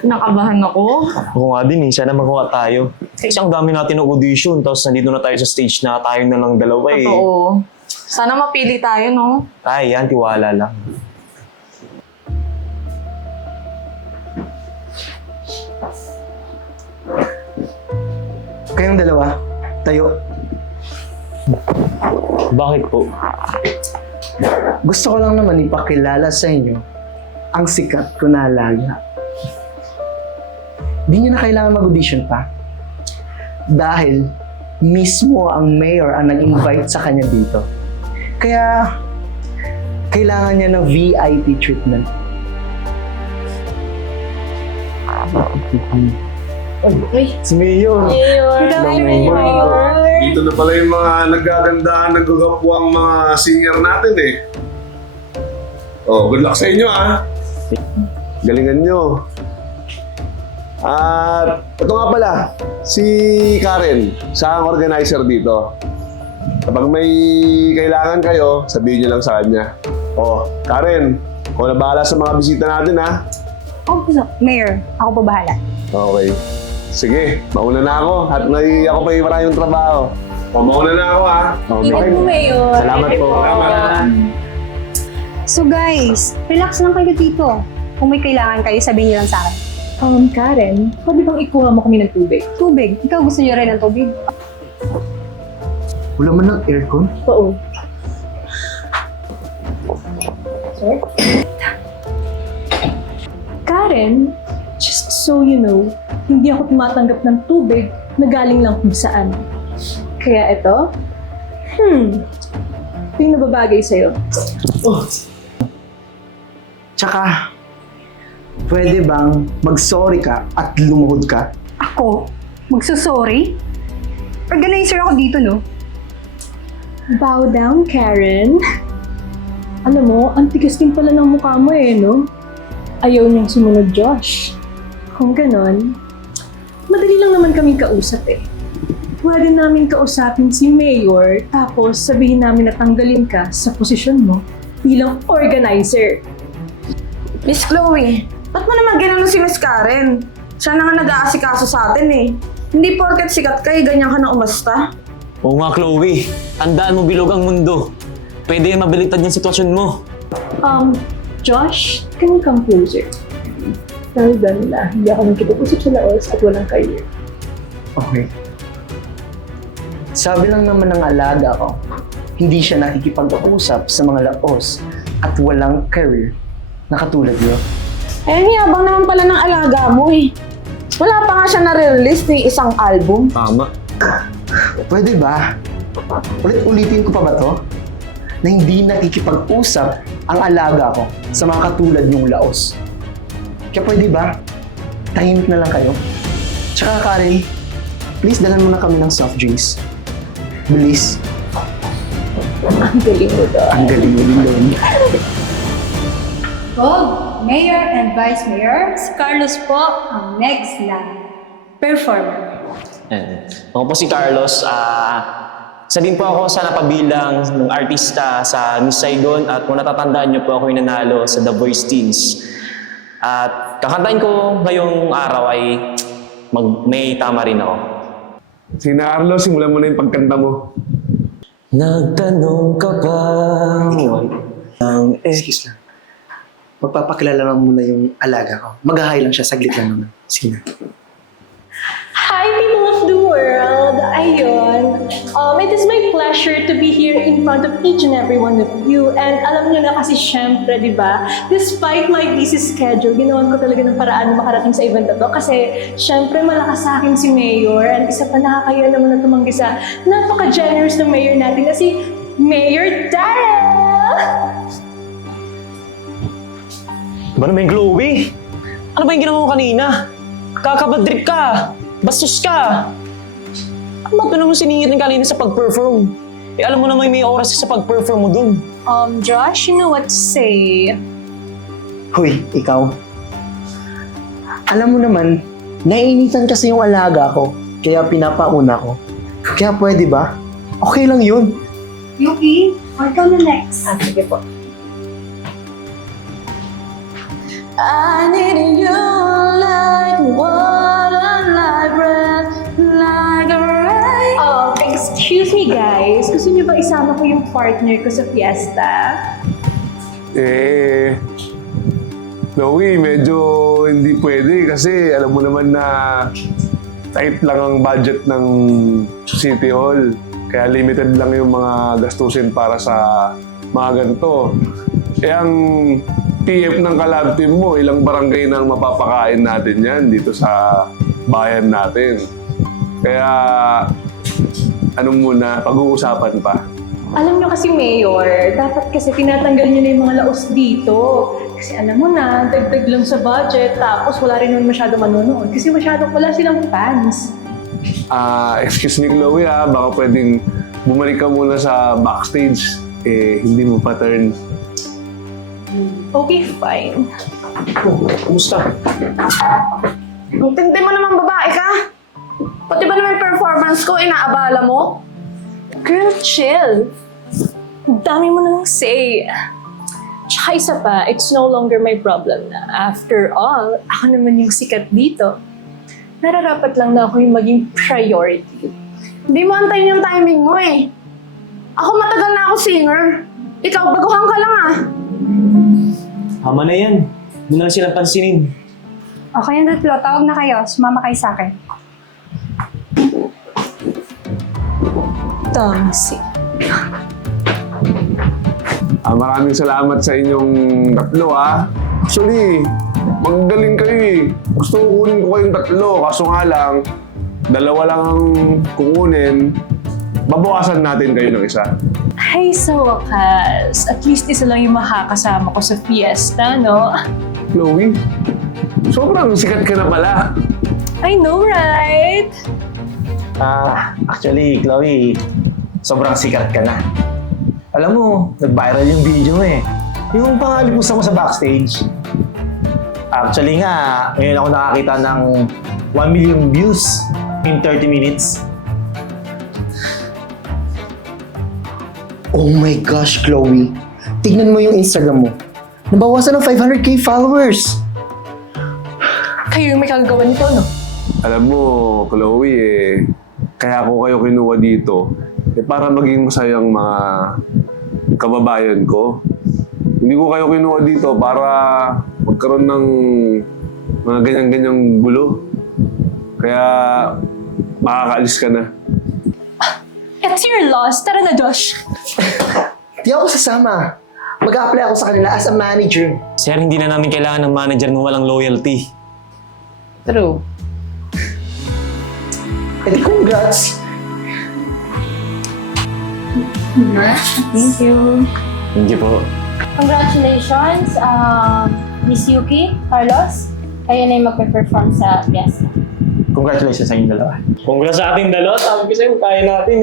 Nakabahan ako. Ako nga din eh, sana makuha tayo. Kasi ang dami natin ng audition, tapos nandito na tayo sa stage na tayo na lang dalawa eh. Totoo. Sana mapili tayo, no? Ay, yan, tiwala lang. Kayong dalawa, tayo. Bakit po? Gusto ko lang naman ipakilala sa inyo ang sikat ko na alaga. Di nyo na kailangan mag-audition pa. Dahil mismo ang mayor ang nag-invite sa kanya dito. Kaya, kailangan niya ng VIP treatment. Uy, Si Mayor. Mayor. Dito na pala yung mga nagagandaan, nagagapwang mga senior natin eh. Oh, good luck sa inyo ah. Galingan nyo. At ito nga pala, si Karen, siya ang organizer dito. Kapag may kailangan kayo, sabihin nyo lang sa kanya. Oh, Karen, ako na bahala sa mga bisita natin ha. Oh, Mayor, ako po bahala. Okay. Sige, mauna na ako at may ako pa yung maraming trabaho. O, mauna na ako ha. Ingat po, Mayor. Salamat po. Salamat. So guys, relax lang kayo dito. Kung may kailangan kayo, sabihin niyo lang sa akin. Karen, pwede bang ikuha mo kami ng tubig? Tubig. Ikaw gusto niyo rin ng tubig? Wala man ng aircon. Oo. Karen, just so you know, hindi ako tumatanggap ng tubig na galing lang kung saan. Kaya ito, ito yung nababagay sa'yo. Tsaka, pwede bang mag-sorry ka at lumuhod ka? Ako? Magsusorry? Organizer ako dito, no? Bow down, Karen. Alam mo, ang tigas din pala ng mukha mo eh, no? Ayaw niyang sumunod, Josh. Kung ganon, madali lang naman kaming kausap eh. Pwede namin kausapin si Mayor, tapos sabihin namin na tanggalin ka sa posisyon mo bilang organizer. Miss Chloe, ba't mo naman ginano si Miss Karen? Siya na nga nag-aasikaso sa atin eh. Hindi porket sikat ka, ganyan ka na umasta. Oo nga, Chloe. Tandaan mo, bilog ang mundo. Pwede yung mabaliktad yung sitwasyon mo. Josh, can you come closer? Dahil na, hindi ako nagkipag-usap sa laos at walang career. Okay. Sabi lang naman ng alaga ko, hindi siya nakikipag-usap sa mga laos at walang career na katulad niyo. Eh, yabang naman pala ng alaga mo eh. Wala pa nga siya na-release ng isang album. Tama. Pwede ba? Ulit-ulitin ko pa ba to? Na hindi nakikipag-usap ang alaga ko sa mga katulad niyong laos. Kaya pwede ba? Tahimik na lang kayo. Tsaka Karen, please dalan mo na kami ng soft drinks. Bilis. Ang galing mo doon. Ang galing mo din doon. Gold, Mayor and Vice Mayor, si Carlos po ang next na performer. Ako po si Carlos. Sabihin po ako sa napabilang ng artista sa Miss Saigon at kung natatandaan niyo po ako yung nanalo sa The Voice Teens. At kakantahin ko ngayong araw ay may tama rin ako. Sige na Carlo, simulan mo na yung pagkanta mo. Nagtanong ka ba? Excuse lang. Magpapakilala lang muna yung alaga ko. Mag-hi lang siya, saglit lang naman. Sige na. Hi, people of the world! Ayun. It is my pleasure to be here in front of each and every one of you. And alam niyo na kasi syempre, di ba? Despite my busy schedule, ginawan ko talaga ng paraan na makarating sa event na to. Kasi syempre, malakas sa akin si Mayor. And isa pa nakakaya naman na tumanggi sa napaka-generous na Mayor natin na si Mayor Darrell! Ba naman yung Chloe? Ano ba yung ginawa mo kanina? Kakabadrip ka! Bastos ka! Ano ba ito naman siningit ng kanina sa pag-perform? Eh alam mo naman may oras sa pag-perform mo dun. Josh, you know what to say. Hoy, ikaw. Alam mo naman, naiinitan kasi yung alaga ko, kaya pinapauna ko. Kaya pwede ba? Okay lang yun. Yuki, or ikaw na next. Sige po. I need your love. kasama ko yung partner ko sa fiesta. Chloe, medyo hindi pwede kasi alam mo naman na tight lang ang budget ng City Hall. Kaya limited lang yung mga gastusin para sa mga ganito. Ang TF ng collab team mo, ilang barangay nang mapapakain natin yan dito sa bayan natin. Kaya ano muna, pag-uusapan pa. Alam nyo kasi, Mayor, dapat kasi tinatanggal nyo na yung mga laos dito. Kasi alam mo na, dagdag lang sa budget, tapos wala rin naman masyado manonood. Kasi wala silang fans. Excuse me Chloe baka pwedeng bumalik ka muna sa backstage. Hindi mo pa turn. Okay, fine. Kumusta? Ang tindi mo naman babae ka. Pati ba naman performance ko, inaabala mo? Girl, chill. Dami mo nang say. Tsaka isa pa, it's no longer my problem na. After all, ako naman yung sikat dito. Nararapat lang na ako yung maging priority. Hindi mo antayin yung timing mo eh. Ako matagal na ako singer. Ikaw, baguhan ka lang ah. Tama na yan. Huwag na lang silang pansinin. Okay yung tatlo, tawag na kayo. Sumama kayo sa akin. Tangsi. Maraming salamat sa inyong tatlo Actually, magaling kayo Gusto ko kunin ko kayong tatlo, kaso nga lang, dalawa lang ang kukunin. Babawasan natin kayo ng isa. Ay, sa wakas. At least isa lang yung makakasama ko sa fiesta, no? Chloe, sobrang sikat ka na pala. I know, right? Actually, Chloe, sobrang sikat ka na. Alam mo, nag-viral yung video mo Yung pangalipusta mo sa backstage. Actually nga, ngayon ako nakakita ng 1 million views in 30 minutes. Oh my gosh, Chloe. Tignan mo yung Instagram mo. Nabawasan ng 500k followers. Kayo yung may kagagawa nito, no? Alam mo, Chloe, kaya ako kayo kinuha dito para maging masayang mga kababayan ko. Hindi ko kayo kinuha dito para magkaroon ng mga ganyan-ganyang gulo. Kaya makakaalis ka na. It's your loss. Tara na, Josh. Di ako sasama. Mag-a-apply ako sa kanila as a manager. Sir, hindi na namin kailangan ng manager na walang loyalty. True. Eh di congrats. Thank you. Hindi po. Congratulations, Miss Yuki, Carlos. Kayo na yung magpe-perform sa fiesta. Congratulations sa inyong dalawa. Congrats sa ating dalawa. Sabi ko sa'yo, kaya natin,